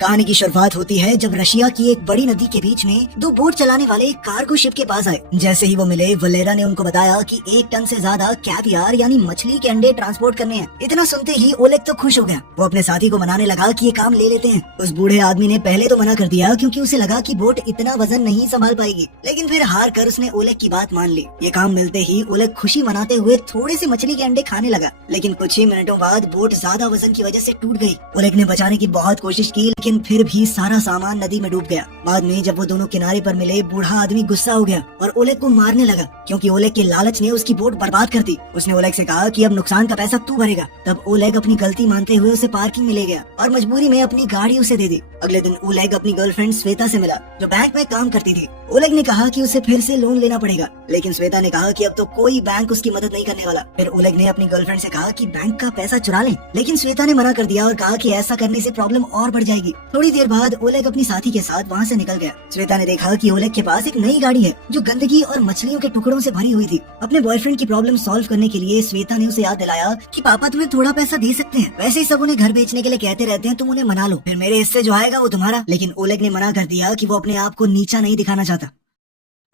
कहानी की शुरुआत होती है जब रशिया की एक बड़ी नदी के बीच में दो बोट चलाने वाले एक कार्गो शिप के पास आए। जैसे ही वो मिले, वलेरा ने उनको बताया कि 1 टन से ज्यादा कैवियार यानी मछली के अंडे ट्रांसपोर्ट करने हैं। इतना सुनते ही ओलेग तो खुश हो गया। वो अपने साथी को मनाने लगा कि ये काम ले लेते हैं। उस बूढ़े आदमी ने पहले तो मना कर दिया क्योंकि उसे लगा कि बोट इतना वजन नहीं संभाल पाएगी, लेकिन फिर हार कर उसने ओलेग की बात मान ली। ये काम मिलते ही ओलेग खुशी मनाते हुए थोड़े से मछली के अंडे खाने लगा, लेकिन कुछ ही मिनटों बाद बोट ज्यादा वजन की वजह से टूट गई। ओलेग ने बचाने की बहुत कोशिश की, लेकिन फिर भी सारा सामान नदी में डूब गया। बाद में जब वो दोनों किनारे पर मिले, बूढ़ा आदमी गुस्सा हो गया और ओलेग को मारने लगा क्योंकि ओलेग के लालच ने उसकी बोट बर्बाद कर दी। उसने ओलेग से कहा कि अब नुकसान का पैसा तू भरेगा। तब ओलेग अपनी गलती मानते हुए उसे पार्किंग में ले गया और मजबूरी में अपनी गाड़ी उसे दे दी। अगले दिन ओलेग अपनी गर्लफ्रेंड श्वेता से मिला जो बैंक में काम करती थी। ओलेग ने कहा कि उसे फिर से लोन लेना पड़ेगा, लेकिन श्वेता ने कहा कि अब तो कोई बैंक उसकी मदद नहीं करने वाला। फिर ओलेग ने अपनी गर्लफ्रेंड से कहा कि बैंक का पैसा चुरा ले, लेकिन श्वेता ने मना कर दिया और कहा कि ऐसा करने से प्रॉब्लम और बढ़ जाएगी। थोड़ी देर बाद ओलेग अपनी साथी के साथ वहाँ से निकल गया। श्वेता ने देखा कि ओलेग के पास एक नई गाड़ी है जो गंदगी और मछलियों के टुकड़ों से भरी हुई थी। अपने बॉयफ्रेंड की प्रॉब्लम सॉल्व करने के लिए श्वेता ने उसे याद दिलाया कि पापा तुम्हें थोड़ा पैसा दे सकते हैं, वैसे ही सब उन्हें घर बेचने के लिए कहते रहते हैं, तुम उन्हें मना लो, फिर मेरे हिस्से जो आएगा वो तुम्हारा। लेकिन ओलेग ने मना कर दिया कि वो अपने आप को नीचा नहीं दिखाना चाहता।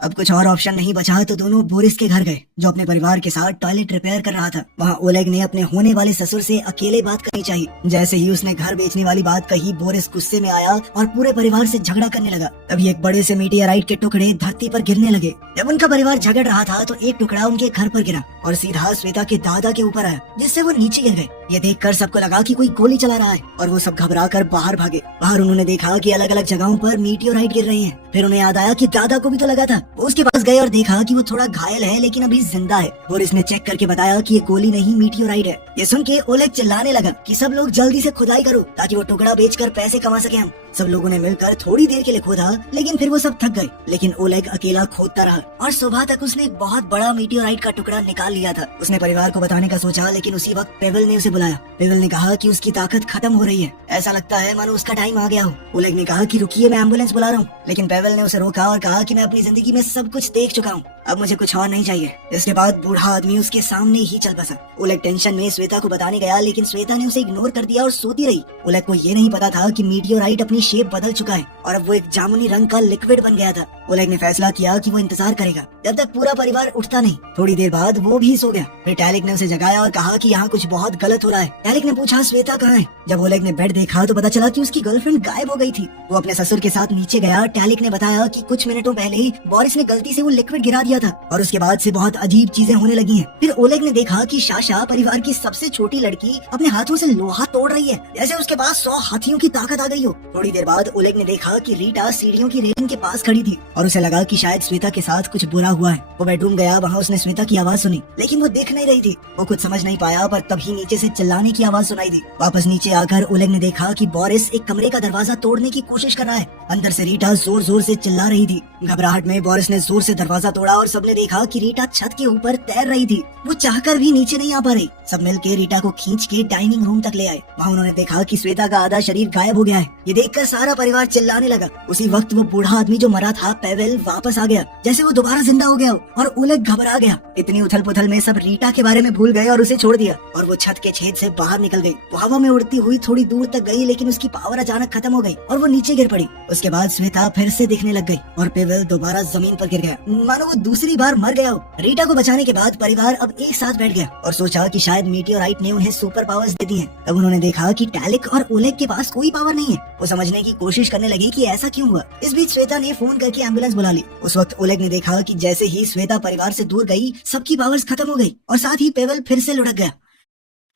अब कुछ और ऑप्शन नहीं बचा तो दोनों बोरिस के घर गए जो अपने परिवार के साथ टॉयलेट रिपेयर कर रहा था। वहाँ ओलेग ने अपने होने वाले ससुर से अकेले बात करनी चाहिए। जैसे ही उसने घर बेचने वाली बात कही, बोरिस गुस्से में आया और पूरे परिवार से झगड़ा करने लगा। तभी एक बड़े से मीटियोराइट के टुकड़े धरती पर गिरने लगे। जब उनका परिवार झगड़ रहा था तो एक टुकड़ा उनके घर पर गिरा और सीधा श्वेता के दादा के ऊपर आया, जिससे वो नीचे गिर गए। ये देखकर सबको लगा कि कोई गोली चला रहा है और वो सब घबराकर बाहर भागे। बाहर उन्होंने देखा कि अलग अलग जगहों पर मीटियोराइट गिर रहे हैं। फिर उन्हें याद आया कि दादा को भी तो लगा था। वो उसके पास गए और देखा कि वो थोड़ा घायल है लेकिन अभी जिंदा है। बोरिस ने चेक करके बताया कि ये गोली नहीं मीटियोराइट है। ये सुन के ओलेग चिल्लाने लगा कि सब लोग जल्दी से खुदाई करो ताकि वो टुकड़ा बेचकर पैसे कमा सके हम। सब लोगों ने मिलकर थोड़ी देर के लिए खोदा, लेकिन फिर वो सब थक गए। लेकिन ओलेग अकेला खोदता रहा और सुबह तक उसने एक बहुत बड़ा मीटियोराइट का टुकड़ा निकाल लिया था। उसने परिवार को बताने का सोचा, लेकिन उसी वक्त पेवेल ने उसे बुलाया। पेवेल ने कहा कि उसकी ताकत खत्म हो रही है, ऐसा लगता है मानो उसका टाइम आ गया हो। ओलेग ने कहा कि रुकिए, मैं एम्बुलेंस बुला रहा हूँ, लेकिन पेवेल ने उसे रोका और कहा कि मैं अपनी जिंदगी में सब कुछ देख चुका हूँ, अब मुझे कुछ और नहीं चाहिए। इसके बाद बूढ़ा आदमी उसके सामने ही चल बसा। ओलेग टेंशन में श्वेता को बताने गया, लेकिन श्वेता ने उसे इग्नोर कर दिया और सोती रही। ओलेग को ये नहीं पता था कि मीटियोराइट अपनी शेप बदल चुका है और अब वो एक जामुनी रंग का लिक्विड बन गया था। ओलेग ने फैसला किया कि वो इंतजार करेगा जब तक पूरा परिवार उठता नहीं। थोड़ी देर बाद वो भी सो गया। फिर टैलिक ने उसे जगाया और कहा कि यहाँ कुछ बहुत गलत हो रहा है। टैलिक ने पूछा श्वेता कहाँ है। जब ओलेग ने बेड देखा तो पता चला कि उसकी गर्लफ्रेंड गायब हो गई थी। वो अपने ससुर के साथ नीचे गया। टैलिक ने बताया कि कुछ मिनटों पहले ही बोरिस ने गलती से वो लिक्विड गिरा दिया था और उसके बाद से बहुत अजीब चीजें होने लगी हैं। फिर ओलेग ने देखा कि साशा, परिवार की सबसे छोटी लड़की, अपने हाथों से लोहा तोड़ रही है, जैसे उसके पास 100 हाथियों की ताकत आ गई हो। थोड़ी देर बाद ओलेग ने देखा कि रीटा सीढ़ियों की रेलिंग के पास खड़ी थी और उसे लगा कि शायद श्वेता के साथ कुछ बुरा हुआ है। वो बेडरूम गया, वहाँ उसने श्वेता की आवाज सुनी, लेकिन वो दिख नहीं रही थी। वो कुछ समझ नहीं पाया, पर तभी नीचे से चिल्लाने की आवाज सुनाई दी। वापस नीचे आकर ओलेग ने देखा कि बोरिस एक कमरे का दरवाजा तोड़ने की कोशिश कर रहा है। अंदर से रीटा जोर जोर से चिल्ला रही थी। घबराहट में बोरिस ने जोर से दरवाजा तोड़ा और सबने देखा कि रीटा छत के ऊपर तैर रही थी। वो चाहकर भी नीचे नहीं आ पा रही। सब मिलके रीटा को खींच के डाइनिंग रूम तक ले आए। वहाँ उन्होंने देखा कि श्वेता का आधा शरीर गायब हो गया है। ये देखकर सारा परिवार चिल्लाने लगा। उसी वक्त वो बूढ़ा आदमी जो मरा था, पेवेल, वापस आ गया, जैसे वो दोबारा जिंदा हो गया हो, और ओलेग घबरा गया। इतनी उथल पुथल में सब रीटा के बारे में भूल गए और उसे छोड़ दिया और वो छत के छेद से बाहर निकल गई। वो हवा में उड़ती हुई थोड़ी दूर तक गई, लेकिन उसकी पावर अचानक खत्म हो गई और वो नीचे गिर पड़ी। उसके बाद श्वेता फिर से दिखने लग गई और पेवेल दोबारा जमीन पर गिर गया, मानो वो दूसरी बार मर गया हो। रीटा को बचाने के बाद परिवार अब एक साथ बैठ गया और सोचा कि शायद मीटियोराइट ने उन्हें सुपर पावर्स दे दी हैं। तब उन्होंने देखा कि टैलिक और ओलेग के पास कोई पावर नहीं है। वो समझने की कोशिश करने लगी कि ऐसा क्यों हुआ। इस बीच श्वेता ने फोन करके एम्बुलेंस बुला ली। उस वक्त ओलेग ने देखा कि जैसे ही श्वेता परिवार से दूर गई, सबकी पावर्स खत्म हो गई और साथ ही पेवेल फिर से लुढ़क गया।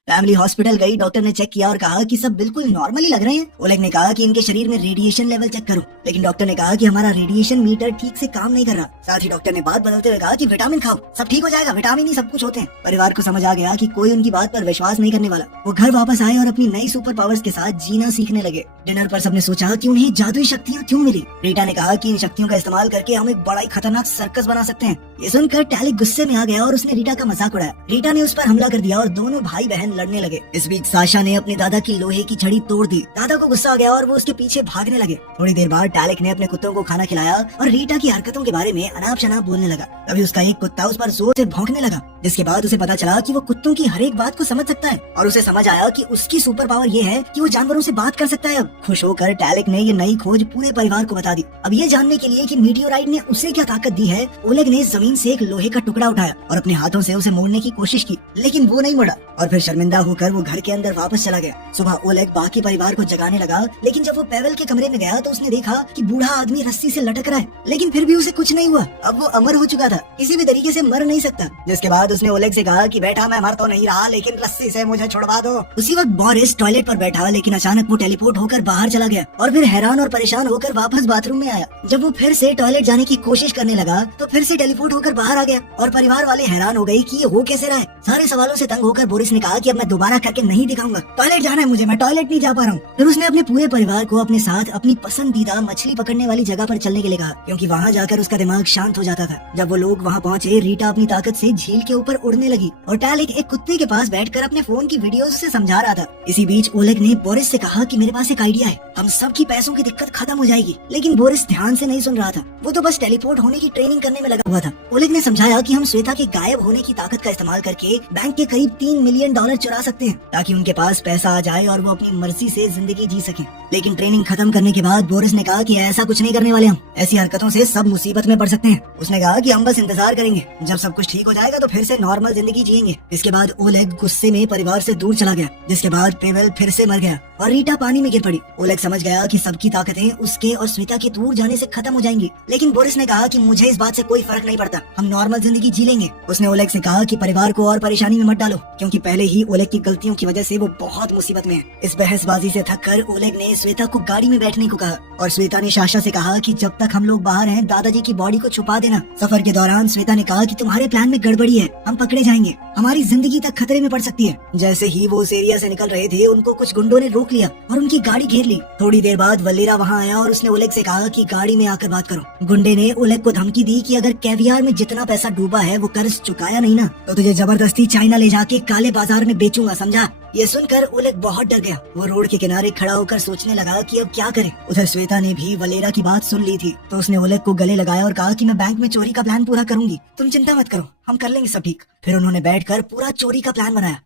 फैमिली हॉस्पिटल गई। डॉक्टर ने चेक किया और कहा कि सब बिल्कुल नॉर्मली लग रहे हैं। ओलेग ने कहा कि इनके शरीर में रेडिएशन लेवल चेक करो, लेकिन डॉक्टर ने कहा कि हमारा रेडिएशन मीटर ठीक से काम नहीं कर रहा। साथ ही डॉक्टर ने बात बदलते हुए कहा कि विटामिन खाओ, सब ठीक हो जाएगा, विटामिन ही सब कुछ होते हैं। परिवार को समझ आ गया कि कोई उनकी बात पर विश्वास नहीं करने वाला। वो घर वापस आए और अपनी नई सुपर पावर्स के साथ जीना सीखने लगे। डिनर पर सबने सोचा कि उन्हें जादुई शक्तियाँ क्यों मिली। रीटा ने कहा कि इन शक्तियों का इस्तेमाल करके हम एक बड़ा ही खतरनाक सर्कस बना सकते हैं। ये सुनकर टैलिक गुस्से में आ गया और उसने रीटा का मजाक उड़ाया। रीटा ने उस पर हमला कर दिया और दोनों भाई बहन लड़ने लगे। इस बीच साशा ने अपने दादा की लोहे की छड़ी तोड़ दी। दादा को गुस्सा आ गया और वो उसके पीछे भागने लगे। थोड़ी देर बाद टैलिक ने अपने कुत्तों को खाना खिलाया और रीटा की हरकतों के बारे में अनाप शनाप बोलने लगा। तभी उसका एक कुत्ता उस पर जोर से भौंकने लगा। जिसके बाद उसे पता चला कि वो कुत्तों की हर एक बात को समझ सकता है और उसे समझ आया कि उसकी सुपर पावर ये है कि वो जानवरों से बात कर सकता है। अब खुश होकर टैलेक ने ये नई खोज पूरे परिवार को बता दी। अब ये जानने के लिए कि मीटियोराइट ने उसे क्या ताकत दी है, ओलेग ने जमीन से एक लोहे का टुकड़ा उठाया और अपने हाथों से उसे मोड़ने की कोशिश की, लेकिन वो नहीं मुड़ा और फिर शर्मिंदा होकर वो घर के अंदर वापस चला गया। सुबह ओलेग बाकी परिवार को जगाने लगा, लेकिन जब वो पेवेल के कमरे में गया तो उसने देखा कि बूढ़ा आदमी रस्सी से लटक रहा है, लेकिन फिर भी उसे कुछ नहीं हुआ। अब वो अमर हो चुका था, किसी भी तरीके से मर नहीं सकता। जिसके बाद उसने ओलेग से कहा कि बेटा मैं मर तो नहीं रहा, लेकिन रस्सी से मुझे छुड़वा दो। उसी वक्त बोरिस टॉयलेट पर बैठा, लेकिन अचानक वो टेलीपोर्ट होकर बाहर चला गया और फिर हैरान और परेशान होकर वापस बाथरूम में आया। जब वो फिर से टॉयलेट जाने की कोशिश करने लगा तो फिर से टेलीपोर्ट होकर बाहर आ गया और परिवार वाले हैरान हो गए कि ये हो कैसे रहा है। सारे सवालों से तंग होकर बोरिस ने कहा कि अब मैं दोबारा करके नहीं दिखाऊंगा, टॉयलेट जाना है मुझे, मैं टॉयलेट नहीं जा पा रहा हूँ। फिर उसने अपने पूरे परिवार को अपने साथ अपनी पसंदीदा मछली पकड़ने वाली जगह पर चलने के लिए कहा, क्योंकि वहाँ जाकर उसका दिमाग शांत हो जाता था। जब वो लोग वहाँ पहुँचे, रीटा अपनी ताकत से झील के ऊपर उड़ने लगी और टैलेक एक कुत्ते के पास बैठकर अपने फोन की वीडियोस उसे समझा रहा था। इसी बीच ओलेग ने बोरिस से कहा कि मेरे पास एक आइडिया है, हम सब की पैसों की दिक्कत खत्म हो जाएगी। लेकिन बोरिस ध्यान से नहीं सुन रहा था, वो तो बस टेलीपोर्ट होने की ट्रेनिंग करने में लगा हुआ था। ओलेग ने समझाया कि हम श्वेता के गायब होने की ताकत का इस्तेमाल करके बैंक के करीब $3 मिलियन चुरा सकते हैं, ताकि उनके पास पैसा आ जाए और वो अपनी मर्जी से जिंदगी जी सके। लेकिन ट्रेनिंग खत्म करने के बाद बोरिस ने कहा कि ऐसा कुछ नहीं करने वाले हम, ऐसी हरकतों से सब मुसीबत में पड़ सकते हैं। उसने कहा कि हम बस इंतजार करेंगे, जब सब कुछ ठीक हो जाएगा तो फिर से नॉर्मल जिंदगी जिएंगे। इसके बाद ओलेग गुस्से में परिवार से दूर चला गया, जिसके बाद पेवेल फिर से मर गया और रीटा पानी में गिर पड़ी। ओलेग समझ गया कि सबकी ताकतें उसके और श्वेता के दूर जाने से खत्म हो जाएंगी, लेकिन बोरिस ने कहा कि मुझे इस बात से कोई फर्क नहीं पड़ता, हम नॉर्मल जिंदगी जी लेंगे। उसने ओलेग से कहा कि परिवार को और परेशानी में मत डालो, क्योंकि पहले ही ओलेग की गलतियों की वजह से वो बहुत मुसीबत में है। इस बहसबाजी से थककर ओलेग ने श्वेता को गाड़ी में बैठने को कहा और श्वेता ने साशा से कहा कि जब तक हम लोग बाहर हैं दादाजी की बॉडी को छुपा देना। सफर के दौरान श्वेता ने कहा कि तुम्हारे प्लान में गड़बड़ी है, हम पकड़े जाएंगे, हमारी जिंदगी तक खतरे में पड़ सकती है। जैसे ही वो उस एरिया से निकल रहे थे, उनको कुछ गुंडों ने रोक लिया और उनकी गाड़ी घेर ली। थोड़ी देर बाद वलेरा वहाँ आया और उसने ओलेग से कहा कि गाड़ी में आकर बात करो। गुंडे ने ओलेग को धमकी दी कि अगर कैवियार में जितना पैसा डूबा है वो कर्ज चुकाया नहीं ना, तो तुझे जबरदस्ती चाइना ले जाके काले बाजार में बेचूंगा, समझा। ये सुनकर ओलेग बहुत डर गया। वो रोड के किनारे खड़ा होकर सोचने लगा कि अब क्या करे। उधर श्वेता ने भी वलेरा की बात सुन ली थी, तो उसने ओलेग को गले लगाया और कहा कि मैं बैंक में चोरी का प्लान पूरा करूंगी, तुम चिंता मत करो, हम कर लेंगे सब ठीक। फिर उन्होंने बैठकर पूरा चोरी का प्लान बनाया।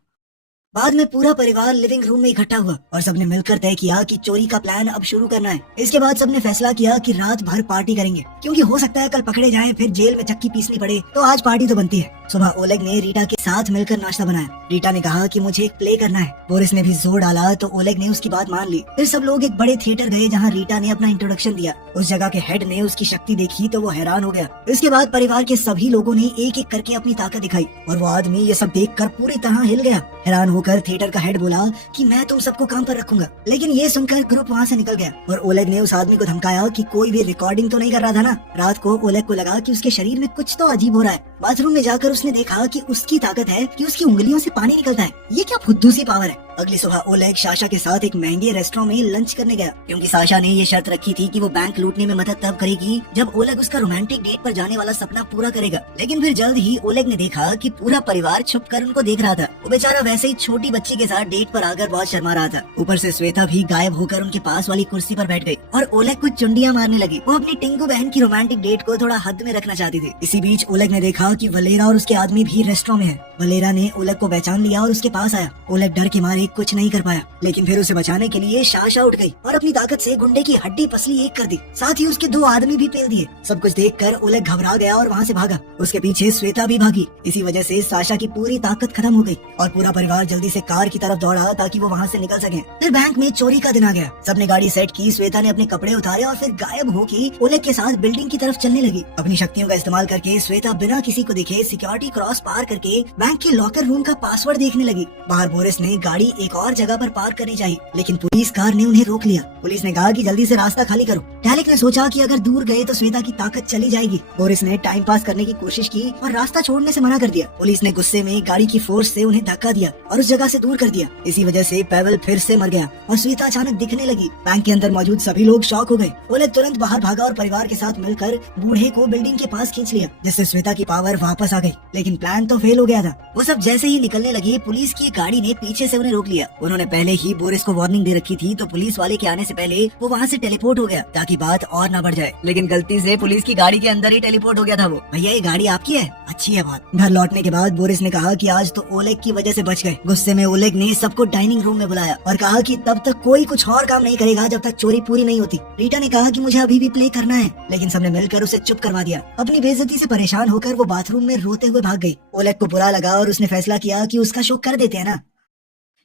बाद में पूरा परिवार लिविंग रूम में इकट्ठा हुआ और सबने मिलकर तय किया कि चोरी का प्लान अब शुरू करना है। इसके बाद सबने फैसला किया कि रात भर पार्टी करेंगे, क्योंकि हो सकता है कल पकड़े जाएं, फिर जेल में चक्की पीसनी पड़े, तो आज पार्टी तो बनती है। सुबह ओलेग ने रीटा के साथ मिलकर नाश्ता बनाया। रीटा ने कहा कि मुझे एक प्ले करना है। बोरिस ने भी जोर डाला तो ओलेग ने उसकी बात मान ली। फिर सब लोग एक बड़े थिएटर गए जहाँ रीटा ने अपना इंट्रोडक्शन दिया। उस जगह के हेड ने उसकी शक्ति देखी तो वो हैरान हो गया। इसके बाद परिवार के सभी लोगों ने एक एक करके अपनी ताकत दिखाई और वो आदमी ये सब देखकर पूरी तरह हिल गया। हैरान होकर थिएटर का हेड बोला कि मैं तुम सबको काम पर रखूंगा, लेकिन ये सुनकर ग्रुप वहाँ से निकल गया और ओलेग ने उस आदमी को धमकाया कि कोई भी रिकॉर्डिंग तो नहीं कर रहा था ना। रात को ओलेग को लगा कि उसके शरीर में कुछ तो अजीब हो रहा है। बाथरूम में जाकर उसने देखा कि उसकी ताकत है कि उसकी उंगलियों से पानी निकलता है। ये क्या फुद्दू सी पावर है। अगली सुबह ओलेग साशा के साथ एक महंगे रेस्टोरेंट में लंच करने गया, क्योंकि साशा ने ये शर्त रखी थी कि वो बैंक लूटने में मदद तब करेगी जब ओलेग उसका रोमांटिक डेट पर जाने वाला सपना पूरा करेगा। लेकिन फिर जल्द ही ओलेग ने देखा कि पूरा परिवार छुप कर उनको देख रहा था। वो बेचारा वैसे ही छोटी बच्ची के साथ डेट पर आकर बहुत शर्मा रहा था। ऊपर से श्वेता भी गायब होकर उनके पास वाली कुर्सी पर बैठ गई और ओलेग कुछ चुंडियां मारने लगी। वो अपनी टिंकू बहन की रोमांटिक डेट को थोड़ा हद में रखना चाहती थी। इसी बीच ओलेग ने देखा कि वलेरा और उसके आदमी भी रेस्टोरेंट में है। वलेरा ने ओलेग को पहचान लिया और उसके पास आया। ओलेग डर के मारे कुछ नहीं कर पाया, लेकिन फिर उसे बचाने के लिए साशा उठ गई और अपनी ताकत से गुंडे की हड्डी पसली एक कर दी, साथ ही उसके 2 आदमी भी पेल दिए। सब कुछ देखकर ओलेग घबरा गया और वहाँ से भागा। उसके पीछे श्वेता भी भागी। इसी वजह से साशा की पूरी ताकत खत्म हो गई और पूरा परिवार जल्दी से कार की तरफ दौड़ा ताकि वो वहाँ से निकल सके। फिर बैंक में चोरी का दिन आ गया। सबने गाड़ी सेट की, श्वेता ने अपने कपड़े उतारे और फिर गायब होके ओलेग के साथ बिल्डिंग की तरफ चलने लगी। अपनी शक्तियों का इस्तेमाल करके श्वेता बिना किसी को दिखे सिक्योरिटी क्रॉस पार करके बैंक के लॉकर रूम का पासवर्ड देखने लगी। बाहर बोरिस ने गाड़ी एक और जगह पर पार्क करनी चाहिए, लेकिन पुलिस कार ने उन्हें रोक लिया। पुलिस ने कहा कि जल्दी से रास्ता खाली करो। टैलेक ने सोचा कि अगर दूर गए तो श्वेता की ताकत चली जाएगी। बोरिस ने टाइम पास करने की कोशिश की और रास्ता छोड़ने से मना कर दिया। पुलिस ने गुस्से में गाड़ी की फोर्स से उन्हें धक्का दिया और उस जगह से दूर कर दिया। इसी वजह से पेवेल फिर से मर गया और श्वेता अचानक दिखने लगी। बैंक के अंदर मौजूद सभी लोग शॉक हो गए। ओलेग तुरंत बाहर भागा और परिवार के साथ मिलकर बूढ़े को बिल्डिंग के पास खींच लिया, जिससे श्वेता की पावर वापस आ गई। लेकिन प्लान तो फेल हो गया था। ना। वो सब जैसे ही निकलने लगे, पुलिस की गाड़ी ने पीछे से उन्हें रोक लिया। उन्होंने पहले ही बोरिस को वार्निंग दे रखी थी, तो पुलिस वाले के आने से पहले वो वहाँ से टेलीपोर्ट हो गया ताकि बात और न बढ़ जाए। लेकिन गलती से पुलिस की गाड़ी के अंदर ही टेलीपोर्ट हो गया था वो। भैया ये गाड़ी आपकी है? अच्छी है बहुत। घर लौटने के बाद बोरिस ने कहा कि आज तो ओलेग की वजह से बच गए। गुस्से में ओलेग ने सबको डाइनिंग रूम में बुलाया और कहा कि तब तक कोई कुछ और काम नहीं करेगा जब तक चोरी पूरी नहीं होती। रीटा ने कहा कि मुझे अभी भी प्ले करना है, लेकिन सबने मिलकर उसे चुप करवा दिया। अपनी बेइज्जती से परेशान होकर वो बाथरूम में रोते हुए भाग गई। ओलेग को बुरा लगा और उसने फैसला किया कि उसका शो कर देते हैं ना।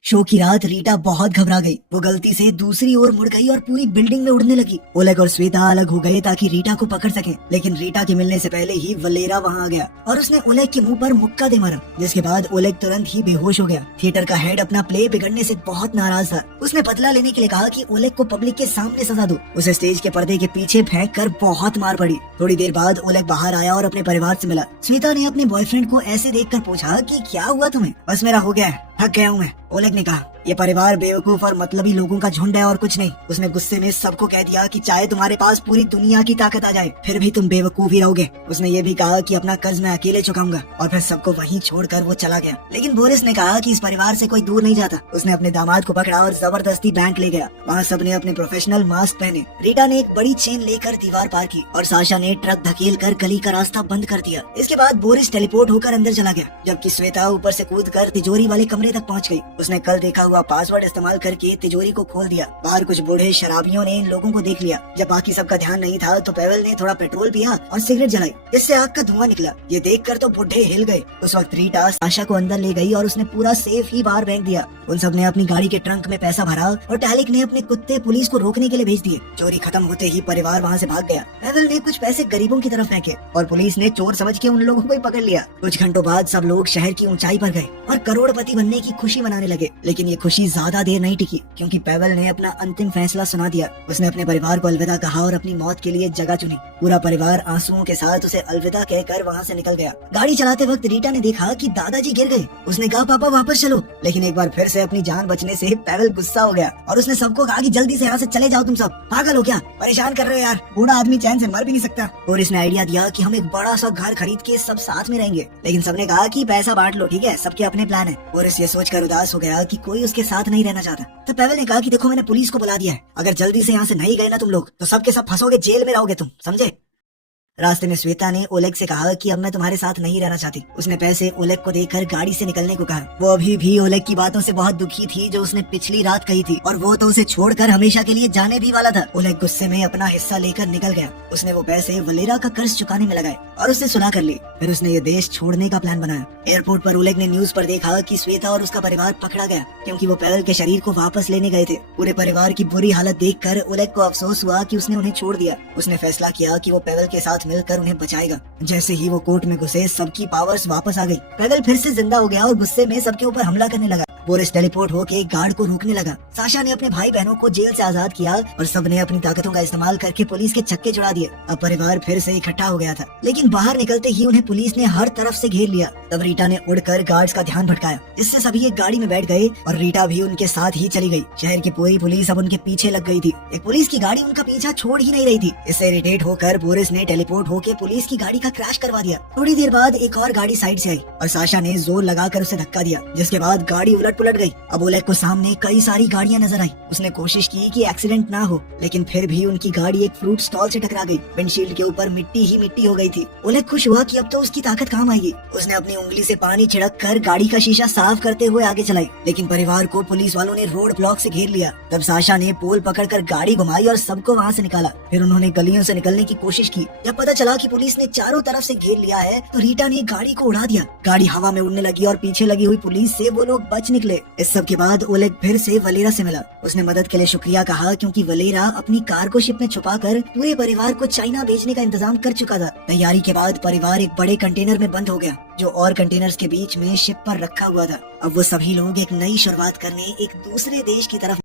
शो की रात रीटा बहुत घबरा गई। वो गलती से दूसरी ओर मुड़ गई और पूरी बिल्डिंग में उड़ने लगी। ओलेग और श्वेता अलग हो गए ताकि रीटा को पकड़ सके, लेकिन रीटा के मिलने से पहले ही वलेरा वहां आ गया और उसने ओलेग के मुंह पर मुक्का दे मारा, जिसके बाद ओलेग तुरंत ही बेहोश हो गया। थिएटर का हेड अपना प्ले बिगड़ने से बहुत नाराज था। उसने बदला लेने के लिए कहा कि ओलेग को पब्लिक के सामने सजा दो। उसे स्टेज के पर्दे के पीछे फेंक कर बहुत मार पड़ी। थोड़ी देर बाद ओलेग बाहर आया और अपने परिवार से मिला। श्वेता ने अपने बॉयफ्रेंड को ऐसे देखकर पूछा कि क्या हुआ तुम्हें? बस मेरा हो गया है, थक गया हूँ मैं, ओलेग ने कहा। ये परिवार बेवकूफ और मतलबी लोगों का झुंड है और कुछ नहीं। उसने गुस्से में सबको कह दिया कि चाहे तुम्हारे पास पूरी दुनिया की ताकत आ जाए, फिर भी तुम बेवकूफ ही रहोगे। उसने ये भी कहा कि अपना कर्ज मैं अकेले चुकाऊंगा और फिर सबको वहीं छोड़कर वो चला गया। लेकिन बोरिस ने कहा कि इस परिवार से कोई दूर नहीं जाता। उसने अपने दामाद को पकड़ा और जबरदस्ती बैंक ले गया। वहाँ सबने अपने प्रोफेशनल मास्क पहने। रीटा ने एक बड़ी चेन लेकर दीवार पार की और साशा ने ट्रक धकेल कर गली का रास्ता बंद कर दिया। इसके बाद बोरिस टेलीपोर्ट होकर अंदर चला गया, जबकि श्वेता ऊपर से कूदकर तिजोरी वाले कमरे तक पहुँच गई। उसने कल देखा हुआ पासवर्ड इस्तेमाल करके तिजोरी को खोल दिया। बाहर कुछ बूढ़े शराबियों ने इन लोगों को देख लिया। जब बाकी सबका ध्यान नहीं था तो पेवल ने थोड़ा पेट्रोल पिया और सिगरेट जलाई, जिससे आग का धुआं निकला। ये देखकर तो बूढ़े हिल गए। उस वक्त रीटा साशा को अंदर ले गई और उसने पूरा सेफ ही बाहर फेंक दिया। उन सब ने अपनी गाड़ी के ट्रंक में पैसा भरा और टैलिक ने अपने कुत्ते पुलिस को रोकने के लिए भेज दिए। चोरी खत्म होते ही परिवार वहाँ से भाग गया। पेवल ने कुछ पैसे गरीबों की तरफ फेंके और पुलिस ने चोर समझ के उन लोगों को ही पकड़ लिया। कुछ घंटों बाद सब लोग शहर की ऊंचाई पर गए और करोड़पति बनने की खुशी मनाने लगे। लेकिन ये खुशी ज्यादा देर नहीं टिकी, क्योंकि पेवल ने अपना अंतिम फैसला सुना दिया। उसने अपने परिवार को अलविदा कहा और अपनी मौत के लिए जगह चुनी। पूरा परिवार आंसुओं के साथ उसे अलविदा कहकर वहाँ से निकल गया। गाड़ी चलाते वक्त रीटा ने देखा कि दादाजी गिर गए। उसने कहा पापा वापस चलो, लेकिन एक बार फिर से अपनी जान बचने से पेवल गुस्सा हो गया और उसने सबको कहा कि जल्दी से यहाँ से चले जाओ, तुम सब पागल हो क्या, परेशान कर रहे हो यार, बूढ़ा आदमी चैन से मर भी नहीं सकता। और इसने आइडिया दिया कि हम एक बड़ा सा घर खरीद के सब साथ में रहेंगे, लेकिन सबने कहा कि पैसा बांट लो, ठीक है, सबके अपने प्लान है। और इस ये सोचकर उदास हो गया कि कोई उसके साथ नहीं रहना चाहता। तो पेवल ने कहा कि देखो मैंने पुलिस को बुला दिया है, अगर जल्दी से यहाँ से नहीं गए ना तुम लोग तो सबके सब फंसोगे, जेल में रहोगे तुम, समझे। रास्ते में श्वेता ने ओलेग से कहा कि अब मैं तुम्हारे साथ नहीं रहना चाहती। उसने पैसे ओलेग को देकर गाड़ी से निकलने को कहा। वो अभी भी ओलेग की बातों से बहुत दुखी थी जो उसने पिछली रात कही थी, और वो तो उसे छोड़कर हमेशा के लिए जाने भी वाला था। ओलेग गुस्से में अपना हिस्सा लेकर निकल गया। उसने वो पैसे वलेरा का कर्ज चुकाने में लगाए और उससे सुलह कर ली। फिर उसने ये देश छोड़ने का प्लान बनाया। एयरपोर्ट पर ओलेग ने न्यूज पर देखा कि श्वेता और उसका परिवार पकड़ा गया, क्योंकि वो पेवल के शरीर को वापस लेने गए थे। पूरे परिवार की बुरी हालत देखकर ओलेग को अफसोस हुआ कि उसने उन्हें छोड़ दिया। उसने फैसला किया कि वो पेवल के साथ मिलकर उन्हें बचाएगा। जैसे ही वो कोर्ट में घुसे, सबकी पावर्स वापस आ गई। पेवल फिर से जिंदा हो गया और गुस्से में सबके ऊपर हमला करने लगा। बोरिस टेलीपोर्ट होके गार्ड को रोकने लगा। साशा ने अपने भाई बहनों को जेल से आजाद किया और सबने अपनी ताकतों का इस्तेमाल करके पुलिस के छक्के छुड़ा दिए। अब परिवार फिर से इकट्ठा हो गया था, लेकिन बाहर निकलते ही उन्हें पुलिस ने हर तरफ से घेर लिया। तब रीटा ने उड़कर गार्ड्स का ध्यान भटकाया, जिससे सभी एक गाड़ी में बैठ गए और रीटा भी उनके साथ ही चली गई। शहर की पूरी पुलिस अब उनके पीछे लग गई थी। एक पुलिस की गाड़ी उनका पीछा छोड़ ही नहीं रही थी। इससे इरिटेट होकर बोरिस ने टेलीपोर्ट होकर पुलिस की गाड़ी का क्रैश करवा दिया। थोड़ी देर बाद एक और गाड़ी साइड से आई और साशा ने जोर लगाकर उसे धक्का दिया, जिसके बाद गाड़ी उलट पुलट गई। अब ओलेग को सामने कई सारी गाड़ियां नजर आई। उसने कोशिश की कि एक्सीडेंट ना हो, लेकिन फिर भी उनकी गाड़ी एक फ्रूट स्टॉल से टकरा गई। विंडशील्ड के ऊपर मिट्टी ही मिट्टी हो गई थी। ओलेग खुश हुआ कि अब तो उसकी ताकत काम आएगी। उसने अपनी उंगली से पानी छिड़क कर गाड़ी का शीशा साफ करते हुए आगे चलाई, लेकिन परिवार को पुलिस वालों ने रोड ब्लॉक से घेर लिया। तब साशा ने पोल पकड़कर गाड़ी घुमाई और सबको वहाँ से निकाला। फिर उन्होंने गलियों से निकलने की कोशिश की। जब पता चला कि पुलिस ने चारों तरफ से घेर लिया है तो रीटा ने गाड़ी को उड़ा दिया। गाड़ी हवा में उड़ने लगी और पीछे लगी हुई पुलिस से वो लोग बच निकले। इस सब के बाद ओलेग फिर से वलेरा से मिला। उसने मदद के लिए शुक्रिया कहा, क्योंकि वलेरा अपनी कार्गो शिप में छुपाकर पूरे परिवार को चाइना भेजने का इंतजाम कर चुका था। तैयारी के बाद परिवार एक बड़े कंटेनर में बंद हो गया, जो और कंटेनर्स के बीच में शिप पर रखा हुआ था। अब वो सभी लोग एक नई शुरुआत करने एक दूसरे देश की तरफ